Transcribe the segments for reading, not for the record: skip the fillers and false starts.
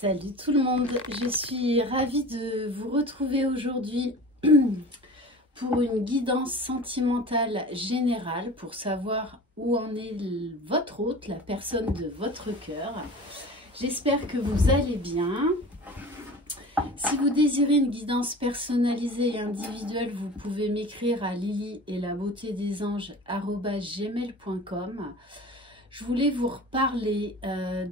Salut tout le monde, je suis ravie de vous retrouver aujourd'hui pour une guidance sentimentale générale pour savoir où en est votre hôte, la personne de votre cœur. J'espère que vous allez bien. Si vous désirez une guidance personnalisée et individuelle, vous pouvez m'écrire à lily-et-la-beauté-des-anges@gmail.com. Je voulais vous reparler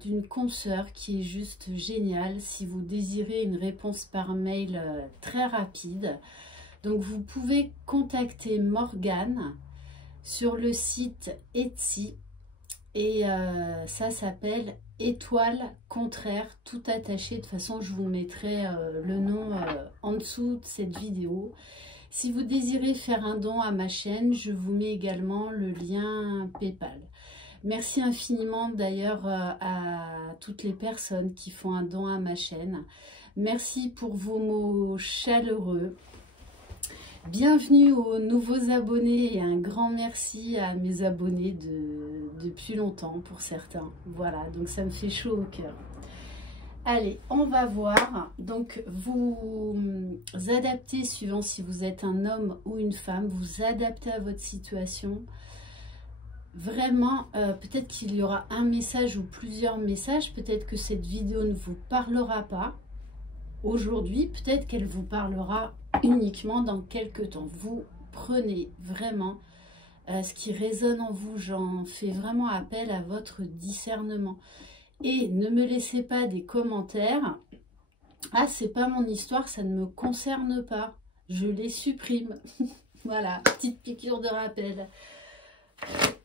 d'une consoeur qui est juste géniale si vous désirez une réponse par mail très rapide. Donc vous pouvez contacter Morgane sur le site Etsy et ça s'appelle Étoile contraire tout attaché. De toute façon je vous mettrai le nom en dessous de cette vidéo. Si vous désirez faire un don à ma chaîne, je vous mets également le lien PayPal. Merci infiniment d'ailleurs à toutes les personnes qui font un don à ma chaîne. Merci pour vos mots chaleureux. Bienvenue aux nouveaux abonnés et un grand merci à mes abonnés depuis longtemps pour certains. Voilà, donc ça me fait chaud au cœur. Allez, on va voir. Donc vous adaptez suivant si vous êtes un homme ou une femme, vous adaptez à votre situation. Vraiment, peut-être qu'il y aura un message ou plusieurs messages. Peut-être que cette vidéo ne vous parlera pas aujourd'hui. Peut-être qu'elle vous parlera uniquement dans quelques temps. Vous prenez vraiment ce qui résonne en vous. J'en fais vraiment appel à votre discernement. Et ne me laissez pas des commentaires. Ah, c'est pas mon histoire, ça ne me concerne pas. Je les supprime. Voilà, petite piqûre de rappel.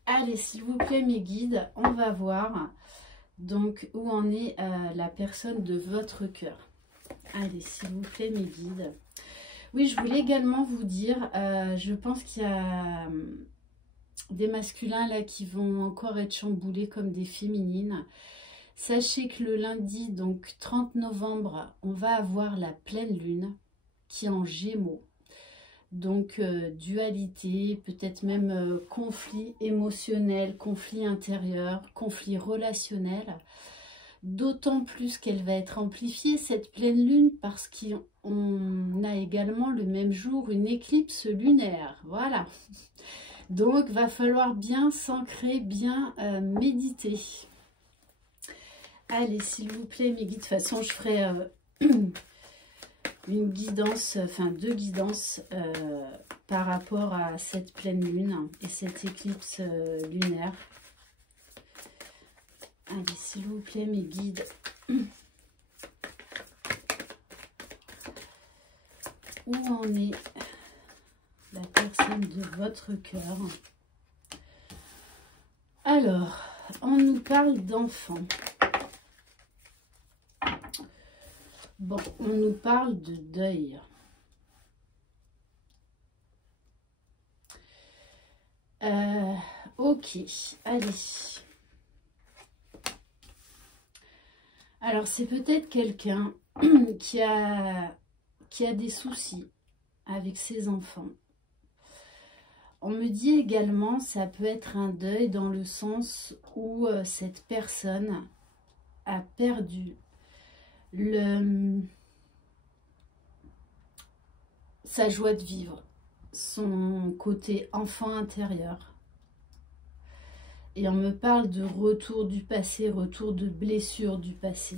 Allez, s'il vous plaît, mes guides, on va voir donc où en est la personne de votre cœur. Allez, s'il vous plaît, mes guides. Oui, je voulais également vous dire, je pense qu'il y a des masculins là qui vont encore être chamboulés comme des féminines. Sachez que le lundi, donc 30 novembre, on va avoir la pleine lune qui est en Gémeaux. Donc dualité, peut-être même conflit émotionnel, conflit intérieur, conflit relationnel. D'autant plus qu'elle va être amplifiée, cette pleine lune, parce qu'on a également le même jour une éclipse lunaire. Voilà. Donc va falloir bien s'ancrer, bien méditer. Allez, s'il vous plaît, mes guides, de toute façon, je ferai une guidance, enfin deux guidances par rapport à cette pleine lune et cette éclipse lunaire. Allez, s'il vous plaît, mes guides. Où en est la personne de votre cœur? Alors, on nous parle d'enfants. Bon, on nous parle de deuil. Ok, allez. Alors, c'est peut-être quelqu'un qui a des soucis avec ses enfants. On me dit également, ça peut être un deuil dans le sens où cette personne a perdu sa joie de vivre, son côté enfant intérieur. Et on me parle de retour du passé, retour de blessure du passé.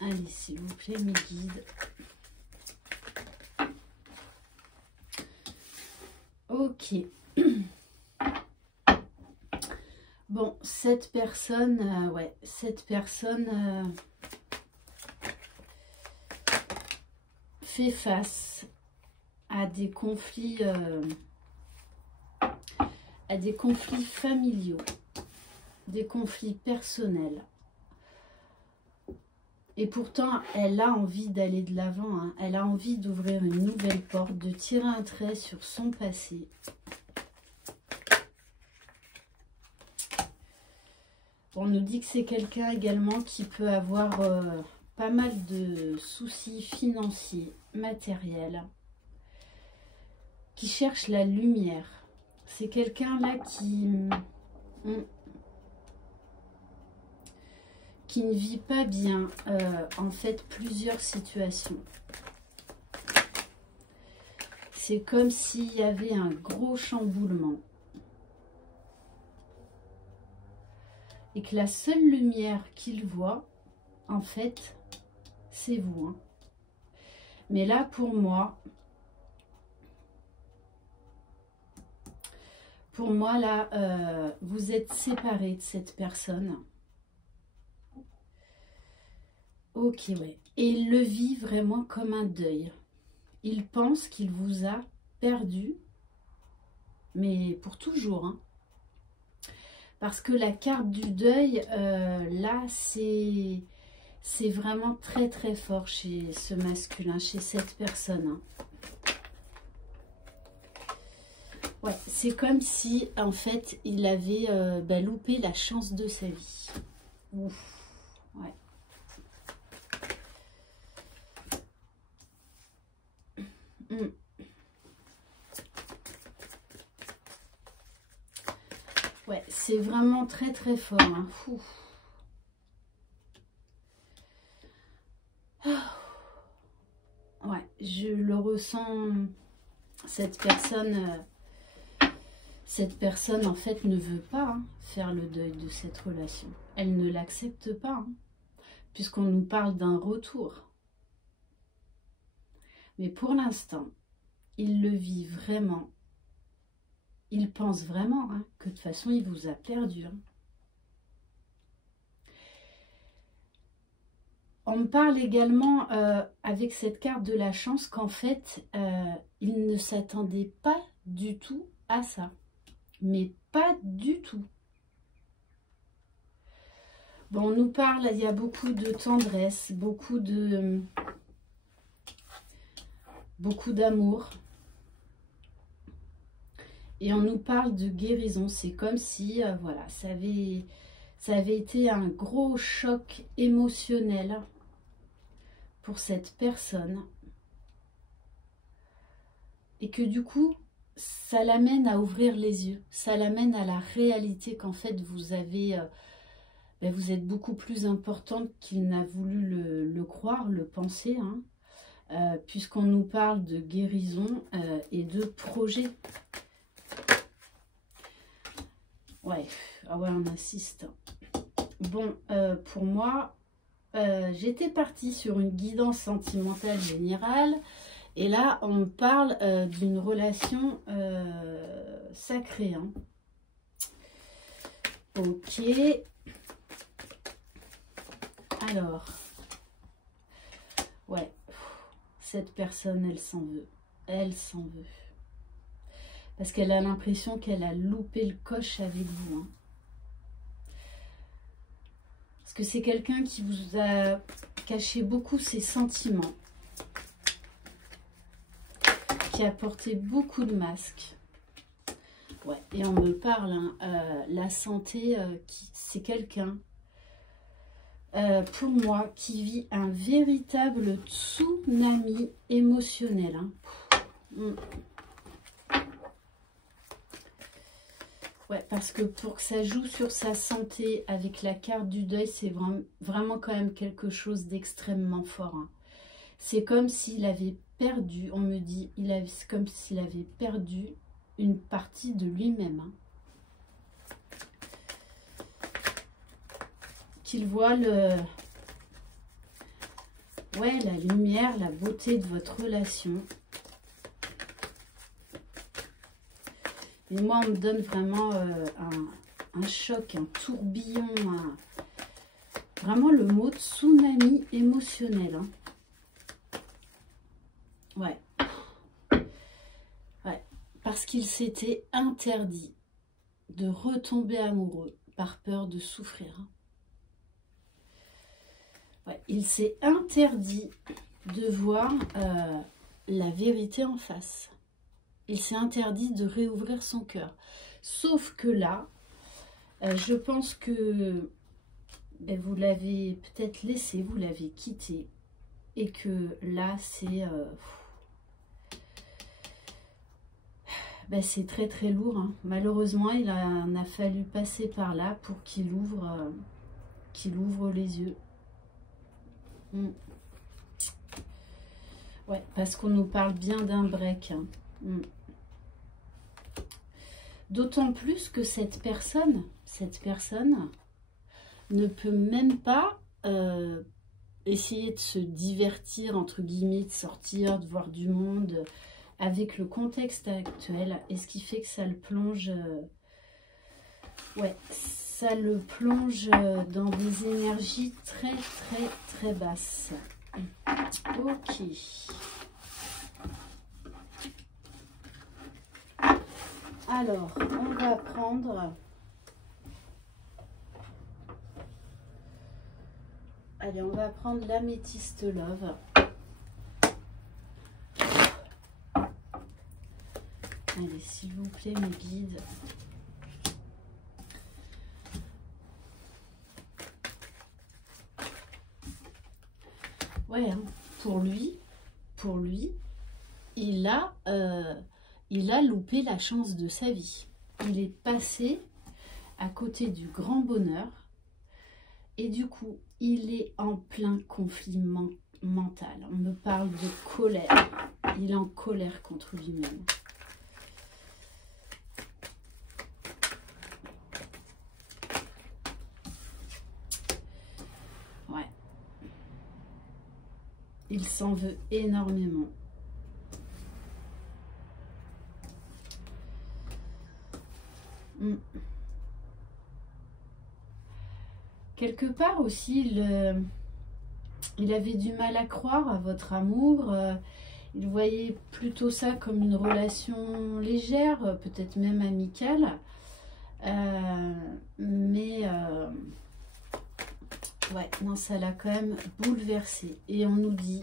Allez, s'il vous plaît, mes guides. Ok. Bon, cette personne, ouais, cette personne fait face à des conflits familiaux, des conflits personnels. Et pourtant, elle a envie d'aller de l'avant, hein. Elle a envie d'ouvrir une nouvelle porte, de tirer un trait sur son passé. On nous dit que c'est quelqu'un également qui peut avoir pas mal de soucis financiers, matériels, qui cherche la lumière. C'est quelqu'un là qui qui ne vit pas bien, en fait, plusieurs situations. C'est comme s'il y avait un gros chamboulement. Et que la seule lumière qu'il voit, en fait, c'est vous. Hein. Mais là, pour moi, là, vous êtes séparés de cette personne. Ok, ouais. Et il le vit vraiment comme un deuil. Il pense qu'il vous a perdu, mais pour toujours. Hein. Parce que la carte du deuil, là, c'est vraiment très très fort chez ce masculin, chez cette personne. Hein. Ouais, c'est comme si, en fait, il avait loupé la chance de sa vie. Ouf, ouais. Ouais, c'est vraiment très très fort. Hein. Ouais, je le ressens. Cette personne en fait ne veut pas faire le deuil de cette relation. Elle ne l'accepte pas, hein, puisqu'on nous parle d'un retour. Mais pour l'instant, il le vit vraiment. Il pense vraiment que de toute façon, il vous a perdu. Hein. On me parle également, avec cette carte de la chance, qu'en fait, il ne s'attendait pas du tout à ça. Mais pas du tout. Bon, on nous parle, il y a beaucoup de tendresse, beaucoup d'amour. Et on nous parle de guérison. C'est comme si, voilà, ça avait été un gros choc émotionnel pour cette personne. Et que du coup, ça l'amène à ouvrir les yeux. Ça l'amène à la réalité qu'en fait, vous avez... vous êtes beaucoup plus importante qu'il n'a voulu le croire, le penser, hein, puisqu'on nous parle de guérison et de projet. Ouais, ah ouais, on insiste. Bon, pour moi, j'étais partie sur une guidance sentimentale générale, et là, on me parle d'une relation sacrée. Hein. Ok. Alors, ouais, cette personne, elle s'en veut. Elle s'en veut. Parce qu'elle a l'impression qu'elle a loupé le coche avec vous. Hein. Parce que c'est quelqu'un qui vous a caché beaucoup ses sentiments. Qui a porté beaucoup de masques. Ouais, et on me parle, hein, la santé, c'est quelqu'un... pour moi, qui vit un véritable tsunami émotionnel. Hein. Ouais, parce que pour que ça joue sur sa santé avec la carte du deuil, c'est vraiment quand même quelque chose d'extrêmement fort. Hein. C'est comme s'il avait perdu, on me dit, c'est comme s'il avait perdu une partie de lui-même. Hein. Qu'il voit la lumière, la beauté de votre relation. Et moi, on me donne vraiment un choc, un tourbillon, vraiment le mot tsunami émotionnel. Hein. Ouais. Ouais. Parce qu'il s'était interdit de retomber amoureux par peur de souffrir. Hein. Ouais. Il s'est interdit de voir la vérité en face. Il s'est interdit de réouvrir son cœur. Sauf que là, je pense que vous l'avez peut-être laissé, vous l'avez quitté. Et que là, c'est c'est très très lourd. Hein. Malheureusement, il en a fallu passer par là pour qu'il ouvre qu'il ouvre les yeux. Ouais, parce qu'on nous parle bien d'un break. D'autant plus que cette personne ne peut même pas essayer de se divertir, entre guillemets, de sortir, de voir du monde avec le contexte actuel. Et ce qui fait que ça le plonge... ouais, ça le plonge dans des énergies très, très, très basses. Ok. Alors, on va prendre... Allez, on va prendre l'améthyste love. Allez, s'il vous plaît, mes guides. Ouais, hein, pour lui, il a loupé la chance de sa vie. Il est passé à côté du grand bonheur et du coup, il est en plein conflit mental. On me parle de colère. Il est en colère contre lui-même. Ouais. Il s'en veut énormément. Quelque part aussi, il avait du mal à croire à votre amour. Il voyait plutôt ça comme une relation légère, peut-être même amicale. Ouais, non, ça l'a quand même bouleversé. Et on nous dit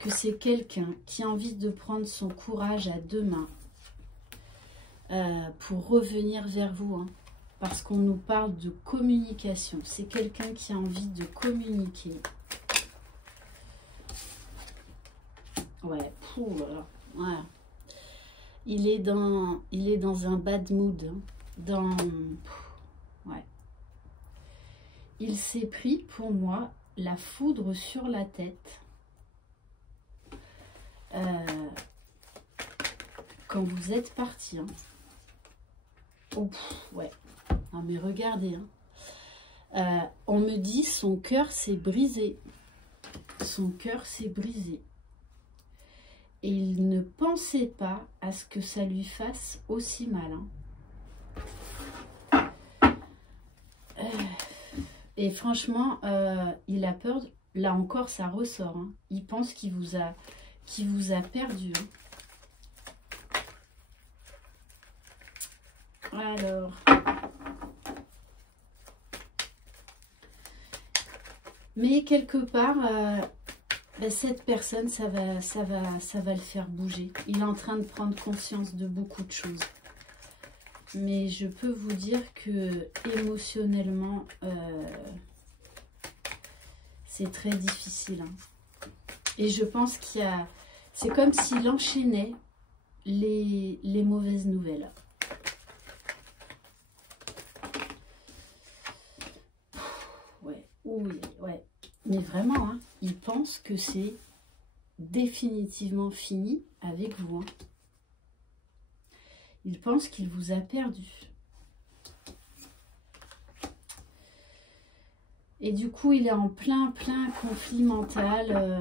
que c'est quelqu'un qui a envie de prendre son courage à deux mains pour revenir vers vous. Hein, parce qu'on nous parle de communication. C'est quelqu'un qui a envie de communiquer. Ouais, voilà. Il est dans un bad mood. Hein, ouais. Il s'est pris, pour moi, la foudre sur la tête. Quand vous êtes parti. Hein. Oh, ouais. Non, mais regardez. Hein. On me dit son cœur s'est brisé. Son cœur s'est brisé. Et il ne pensait pas à ce que ça lui fasse aussi mal. Hein. Et franchement, il a peur. Là encore, ça ressort. Hein. Il pense qu'il vous a perdu. Hein. Alors. Mais quelque part, cette personne, ça va le faire bouger. Il est en train de prendre conscience de beaucoup de choses. Mais je peux vous dire que émotionnellement, c'est très difficile. Hein. Et je pense qu'il y a... C'est comme s'il enchaînait les mauvaises nouvelles. Ouais, oui, ouais. Mais vraiment, hein, il pense que c'est définitivement fini avec vous. Hein. Il pense qu'il vous a perdu. Et du coup, il est en plein conflit mental.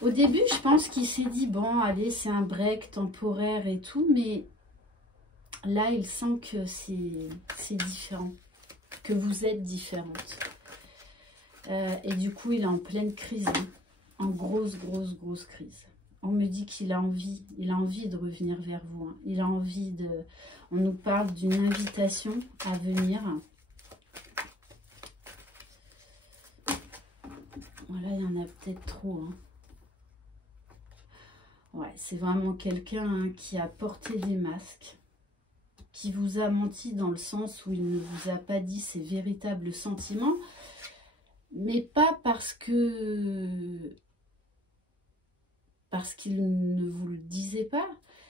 Au début, je pense qu'il s'est dit, bon, allez, c'est un break temporaire et tout. Mais là, il sent que c'est différent. Que vous êtes différente. Et du coup, il est en pleine crise. Hein, en grosse crise. On me dit qu'il a envie de revenir vers vous. Hein. Il a envie de... On nous parle d'une invitation à venir. Voilà, il y en a peut-être trop. Hein. Ouais, c'est vraiment quelqu'un hein, qui a porté des masques, qui vous a menti dans le sens où il ne vous a pas dit ses véritables sentiments, mais pas parce qu'il ne vous le disait pas,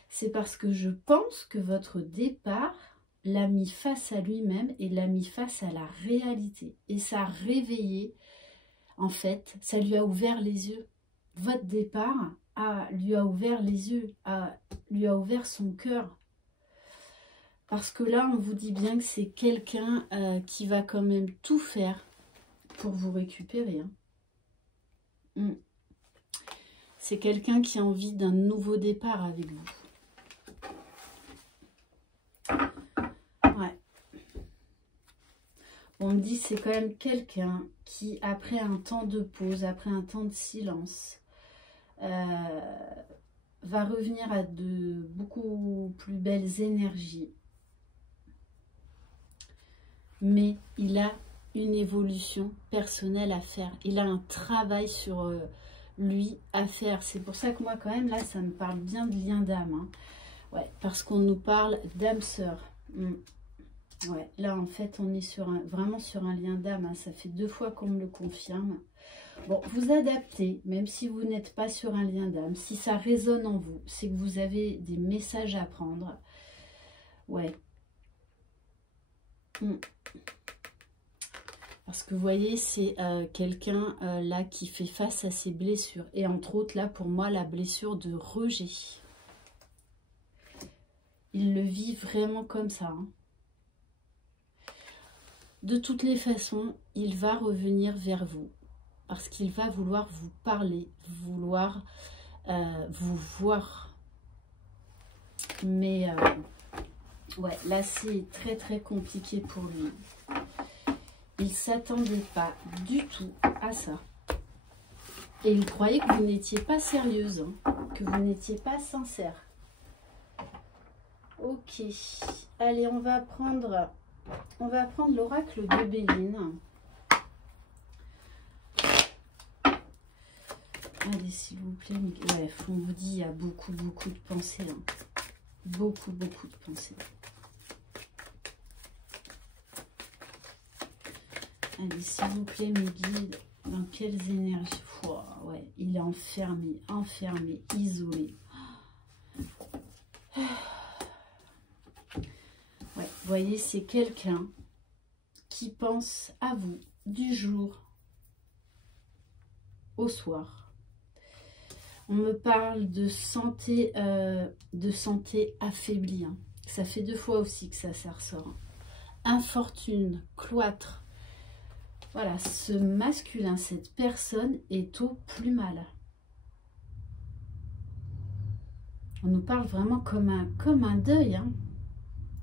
c'est parce que je pense que votre départ l'a mis face à lui-même et l'a mis face à la réalité. Et ça a réveillé, en fait, ça lui a ouvert les yeux. Votre départ lui a ouvert les yeux, lui a ouvert son cœur. Parce que là, on vous dit bien que c'est quelqu'un qui va quand même tout faire pour vous récupérer. Hein. C'est quelqu'un qui a envie d'un nouveau départ avec vous. Ouais. On me dit c'est quand même quelqu'un qui, après un temps de pause, après un temps de silence, va revenir à de beaucoup plus belles énergies. Mais il a une évolution personnelle à faire. Il a un travail sur lui à faire. C'est pour ça que moi, quand même, là, ça me parle bien de lien d'âme. Hein. Ouais, parce qu'on nous parle d'âme-sœur. Ouais, là, en fait, on est vraiment sur un lien d'âme. Hein. Ça fait 2 fois qu'on me le confirme. Bon, vous adaptez, même si vous n'êtes pas sur un lien d'âme. Si ça résonne en vous, c'est que vous avez des messages à prendre. Ouais. Parce que vous voyez, c'est quelqu'un là qui fait face à ses blessures. Et entre autres, là, pour moi, la blessure de rejet. Il le vit vraiment comme ça. Hein. De toutes les façons, il va revenir vers vous. Parce qu'il va vouloir vous parler, vouloir vous voir. Mais ouais, là, c'est très très compliqué pour lui. Il ne s'attendait pas du tout à ça. Et il croyait que vous n'étiez pas sérieuse, hein, que vous n'étiez pas sincère. Ok. Allez, on va prendre l'oracle de Béline. Allez, s'il vous plaît. Ouais, on vous dit, il y a beaucoup de pensées. Hein. Beaucoup de pensées. Allez, s'il vous plaît, mes guides, dans quelles énergies? Ouais, il est enfermé, isolé. Ouais, vous voyez, c'est quelqu'un qui pense à vous du jour au soir. On me parle de santé affaiblie. Hein. Ça fait 2 fois aussi que ça ressort. Hein. Infortune, cloître. Voilà, ce masculin, cette personne est au plus mal. On nous parle vraiment comme un deuil. Hein.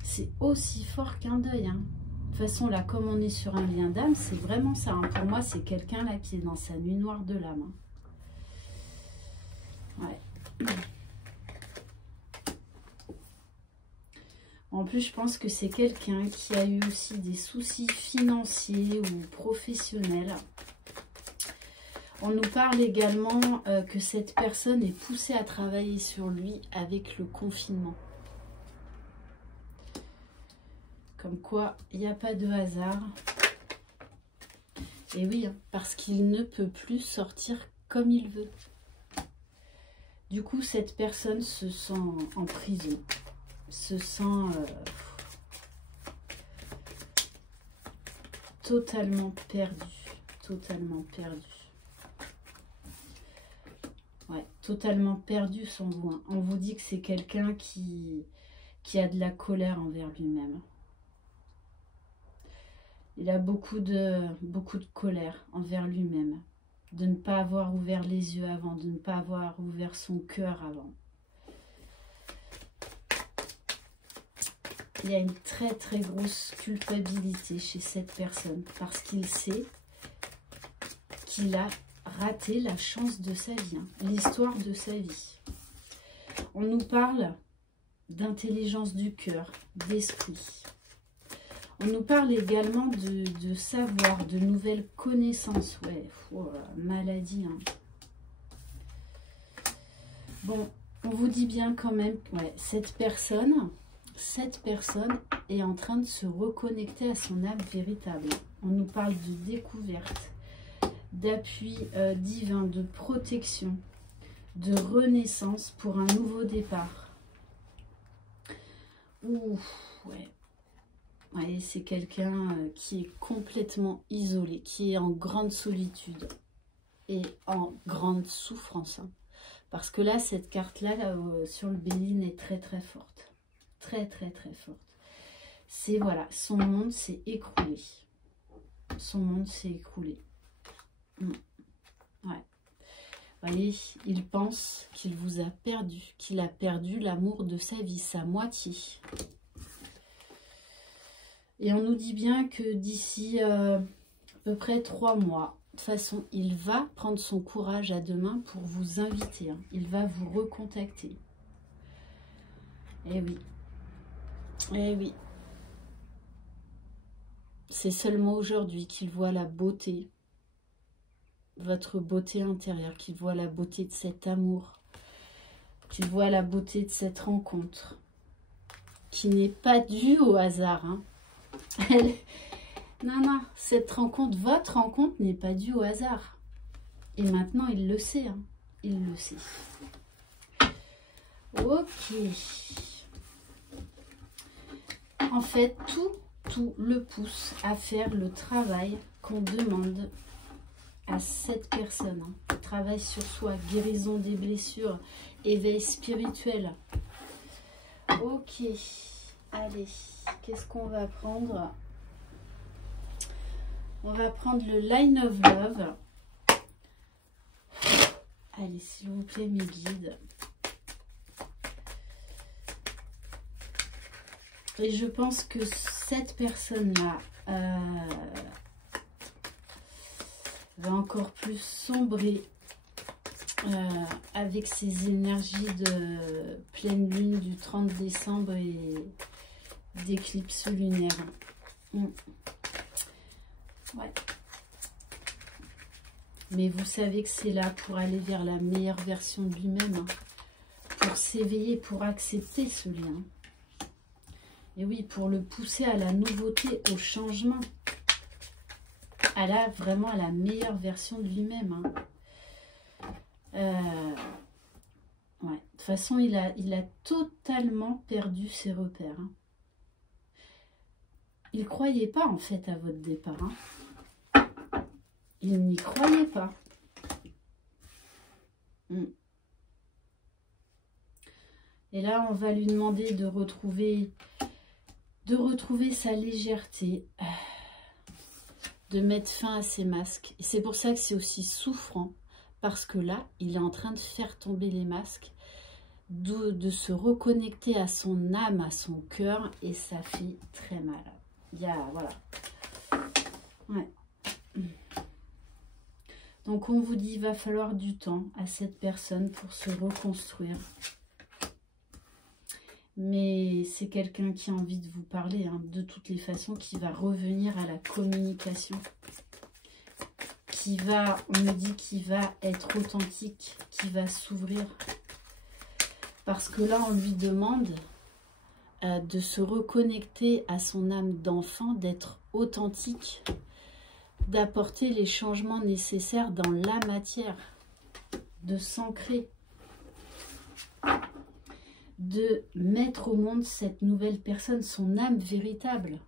C'est aussi fort qu'un deuil. Hein. De toute façon, là, comme on est sur un lien d'âme, c'est vraiment ça. Hein. Pour moi, c'est quelqu'un là qui est dans sa nuit noire de l'âme. Hein. Ouais. En plus, je pense que c'est quelqu'un qui a eu aussi des soucis financiers ou professionnels. On nous parle également que cette personne est poussée à travailler sur lui avec le confinement. Comme quoi, il n'y a pas de hasard. Et oui, hein, parce qu'il ne peut plus sortir comme il veut. Du coup, cette personne se sent en prison. Se sent totalement perdu. Ouais, totalement perdu sans vous. Hein. On vous dit que c'est quelqu'un qui a de la colère envers lui-même. Il a beaucoup de colère envers lui-même. De ne pas avoir ouvert les yeux avant, de ne pas avoir ouvert son cœur avant. Il y a une très grosse culpabilité chez cette personne parce qu'il sait qu'il a raté la chance de sa vie, hein, l'histoire de sa vie. On nous parle d'intelligence du cœur, d'esprit. On nous parle également de savoir, de nouvelles connaissances. Ouais, maladie. Hein. Bon, on vous dit bien quand même, ouais, cette personne est en train de se reconnecter à son âme véritable. On nous parle de découverte, d'appui divin, de protection, de renaissance pour un nouveau départ. Ouh, ouais. Ouais, c'est quelqu'un qui est complètement isolé, qui est en grande solitude et en grande souffrance. Hein. Parce que là, cette carte-là, sur le Béline, est très très forte. Très très très forte. C'est, voilà, son monde s'est écroulé. Son monde s'est écroulé. Ouais. Vous voyez, il pense qu'il vous a perdu, qu'il a perdu l'amour de sa vie, sa moitié. Et on nous dit bien que d'ici à peu près 3 mois, de toute façon, il va prendre son courage à deux mains pour vous inviter. Hein. Il va vous recontacter. Eh oui. Eh oui. C'est seulement aujourd'hui qu'il voit la beauté, votre beauté intérieure, qu'il voit la beauté de cet amour, qu'il voit la beauté de cette rencontre, qui n'est pas due au hasard. Hein. Non, non, cette rencontre, votre rencontre n'est pas due au hasard. Et maintenant, il le sait. Hein. Il le sait. Ok. En fait, tout le pousse à faire le travail qu'on demande à cette personne. Hein. Travail sur soi, guérison des blessures, éveil spirituel. Ok. Allez, qu'est-ce qu'on va prendre ? On va prendre le Line of Love. Allez, s'il vous plaît, mes guides. Et je pense que cette personne-là va encore plus sombrer avec ces énergies de pleine lune du 30 décembre et d'éclipse lunaire. Ouais. Mais vous savez que c'est là pour aller vers la meilleure version de lui-même, hein, pour s'éveiller, pour accepter ce lien. Et oui, pour le pousser à la nouveauté, au changement, vraiment à la meilleure version de lui-même. Hein. Ouais. De toute façon, il a totalement perdu ses repères. Hein. Il ne croyait pas en fait à votre départ. Hein. Il n'y croyait pas. Et là, on va lui demander de retrouver sa légèreté, de mettre fin à ses masques. Et c'est pour ça que c'est aussi souffrant, parce que là, il est en train de faire tomber les masques, de se reconnecter à son âme, à son cœur, et ça fait très mal. Il y a, voilà. Ouais. Donc on vous dit, il va falloir du temps à cette personne pour se reconstruire. Mais c'est quelqu'un qui a envie de vous parler, hein, de toutes les façons, qui va revenir à la communication. On me dit qu'il va être authentique, qu'il va s'ouvrir. Parce que là, on lui demande de se reconnecter à son âme d'enfant, d'être authentique, d'apporter les changements nécessaires dans la matière, de s'ancrer, de mettre au monde cette nouvelle personne, son âme véritable.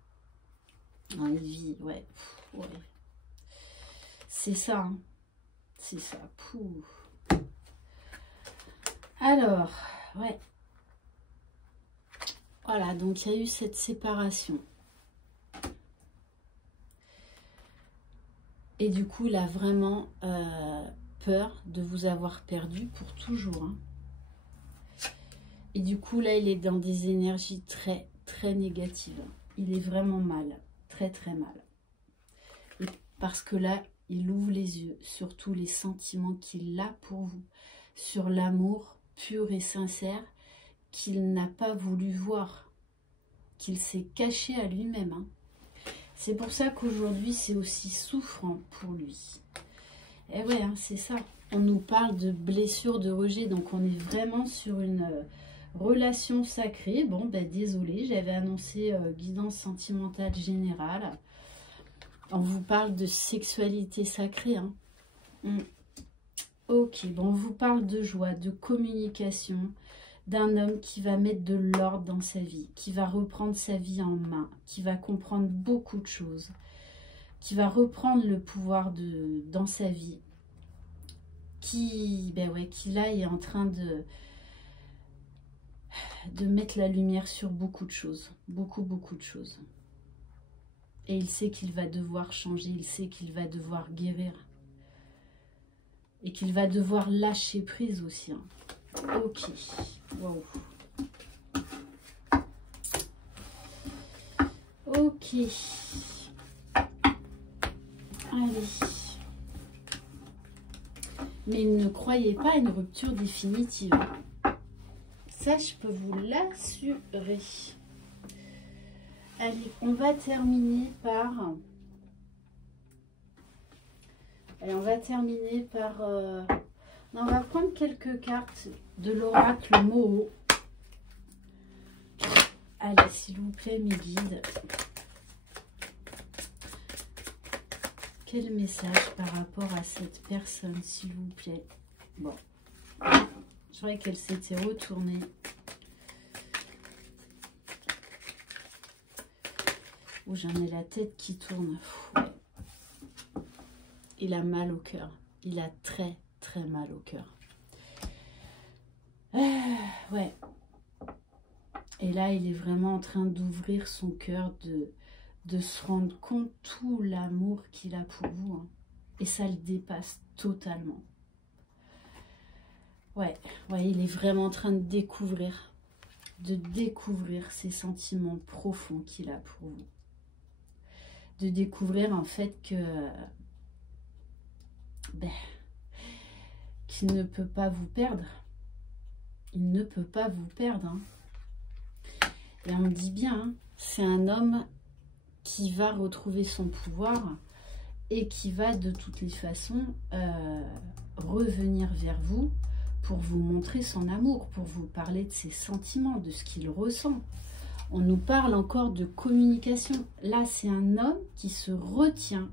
Il vit, ouais. C'est ça, hein. C'est ça. Pouh. Alors, ouais. Voilà, donc il y a eu cette séparation. Et du coup, il a vraiment peur de vous avoir perdu pour toujours. Hein. Et du coup, là, il est dans des énergies très, très négatives. Il est vraiment mal, très, très mal. Et parce que là, il ouvre les yeux sur tous les sentiments qu'il a pour vous, sur l'amour pur et sincère qu'il n'a pas voulu voir, qu'il s'est caché à lui-même. Hein. C'est pour ça qu'aujourd'hui, c'est aussi souffrant pour lui. Et ouais, hein, c'est ça. On nous parle de blessure, de rejet, donc on est vraiment sur une relation sacrée. Bon, ben désolé, j'avais annoncé guidance sentimentale générale. On vous parle de sexualité sacrée. Hein. Ok, bon, on vous parle de joie, de communication, d'un homme qui va mettre de l'ordre dans sa vie, qui va reprendre sa vie en main, qui va comprendre beaucoup de choses, qui va reprendre le pouvoir dans sa vie, qui là est en train de mettre la lumière sur beaucoup de choses, beaucoup de choses. Et il sait qu'il va devoir changer, il sait qu'il va devoir guérir. Et qu'il va devoir lâcher prise aussi. Hein. Ok. Wow. Ok. Allez. Mais ne croyez pas à une rupture définitive. Ça, je peux vous l'assurer. Allez, on va terminer par... Allez, on va terminer par... On va prendre quelques cartes de l'oracle Moho. Allez, s'il vous plaît, mes guides. Quel message par rapport à cette personne, s'il vous plaît? Bon. Je croyais qu'elle s'était retournée. Oh, j'en ai la tête qui tourne. Ouais. Il a mal au cœur. Il a très mal au cœur. Ouais. Et là, il est vraiment en train d'ouvrir son cœur, de se rendre compte tout l'amour qu'il a pour vous. Hein. Et ça le dépasse totalement. Ouais, il est vraiment en train de découvrir ses sentiments profonds qu'il a pour vous. De découvrir en fait que qu'il ne peut pas vous perdre. Il ne peut pas vous perdre. Hein. Et on dit bien, hein, c'est un homme qui va retrouver son pouvoir et qui va de toutes les façons revenir vers vous pour vous montrer son amour, pour vous parler de ses sentiments, de ce qu'il ressent. On nous parle encore de communication. Là, c'est un homme qui se retient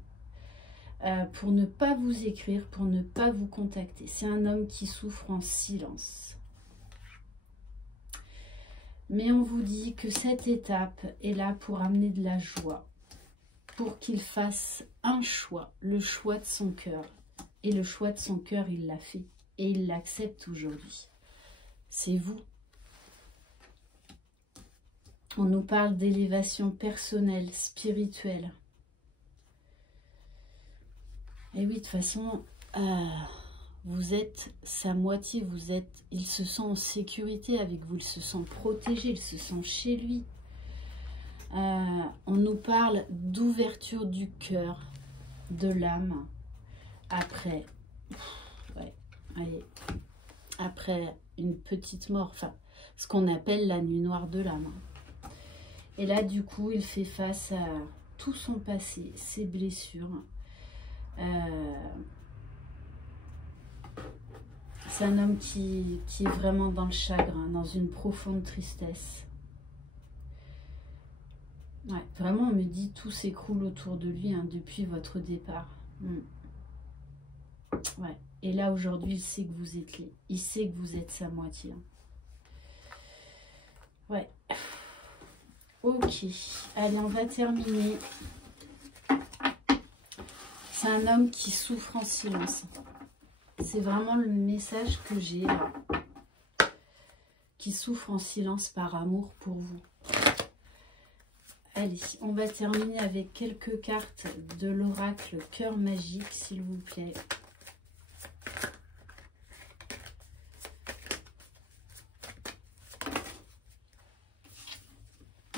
pour ne pas vous écrire, pour ne pas vous contacter. C'est un homme qui souffre en silence. Mais on vous dit que cette étape est là pour amener de la joie, pour qu'il fasse un choix, le choix de son cœur. Et le choix de son cœur, il l'a fait. Et il l'accepte aujourd'hui. C'est vous. On nous parle d'élévation personnelle, spirituelle. Et oui, de toute façon, vous êtes sa moitié. Il se sent en sécurité avec vous. Il se sent protégé. Il se sent chez lui. On nous parle d'ouverture du cœur, de l'âme. Après, après une petite mort, enfin, ce qu'on appelle la nuit noire de l'âme. Et là, du coup, il fait face à tout son passé, ses blessures. C'est un homme qui est vraiment dans le chagrin, dans une profonde tristesse. Ouais, vraiment, on me dit tout s'écroule autour de lui hein, depuis votre départ. Ouais. Et là, aujourd'hui, il sait que vous êtes liés. Il sait que vous êtes sa moitié. Ouais. Ok. Allez, on va terminer. C'est un homme qui souffre en silence. C'est vraiment le message que j'ai là. Qui souffre en silence par amour pour vous. Allez, on va terminer avec quelques cartes de l'oracle Cœur Magique, s'il vous plaît.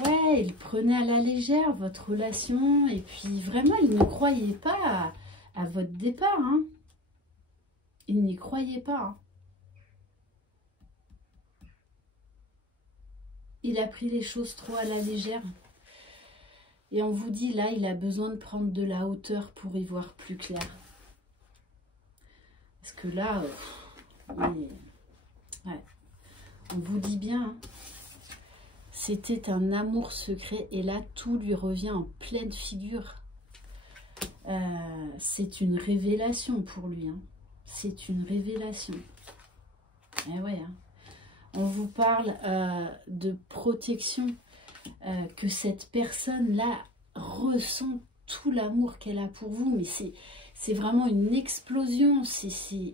Ouais, il prenait à la légère votre relation et puis vraiment, il ne croyait pas à votre départ. Hein. Il n'y croyait pas. Hein. Il a pris les choses trop à la légère. Et on vous dit, là, il a besoin de prendre de la hauteur pour y voir plus clair. Parce que là, ouais, on vous dit bien, hein, c'était un amour secret. Et là, tout lui revient en pleine figure. C'est une révélation pour lui. Hein. C'est une révélation. Et ouais, hein. On vous parle de protection, que cette personne-là ressent tout l'amour qu'elle a pour vous, mais c'est vraiment une explosion,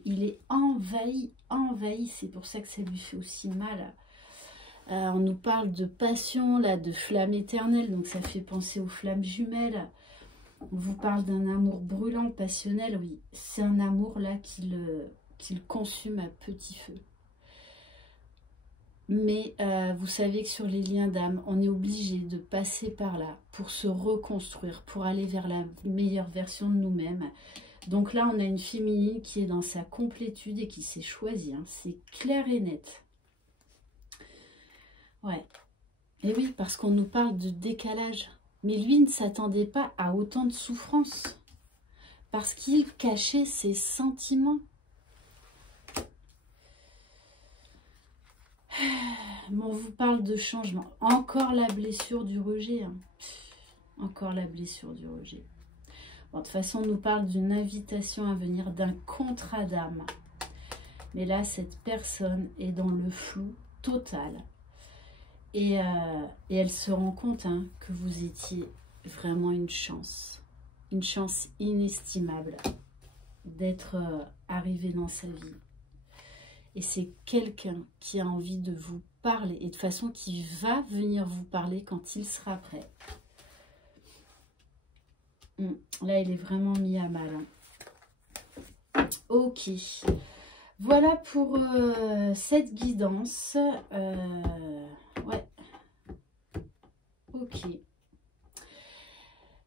il est envahi, c'est pour ça que ça lui fait aussi mal. On nous parle de passion, là, de flamme éternelle, donc ça fait penser aux flammes jumelles. On vous parle d'un amour brûlant, passionnel, oui, c'est un amour là qu'il consume à petit feu. Mais vous savez que sur les liens d'âme, on est obligé de passer par là pour se reconstruire, pour aller vers la meilleure version de nous-mêmes. Donc là, on a une féminine qui est dans sa complétude et qui s'est choisie. Hein. C'est clair et net. Ouais. Et oui, parce qu'on nous parle de décalage. Mais lui ne s'attendait pas à autant de souffrance. Parce qu'il cachait ses sentiments. On vous parle de changement. Encore la blessure du rejet. Hein. Encore la blessure du rejet. Bon, de toute façon, on nous parle d'une invitation à venir, d'un contrat d'âme. Mais là, cette personne est dans le flou total. Et elle se rend compte hein, que vous étiez vraiment une chance inestimable d'être arrivé dans sa vie. Et c'est quelqu'un qui a envie de vous parler, et de façon qui va venir vous parler quand il sera prêt. Là, il est vraiment mis à mal. Hein. Ok. Voilà pour cette guidance. Ouais. Ok.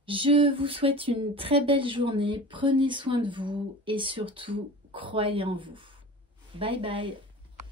Je vous souhaite une très belle journée. Prenez soin de vous et surtout, croyez en vous. Bye bye.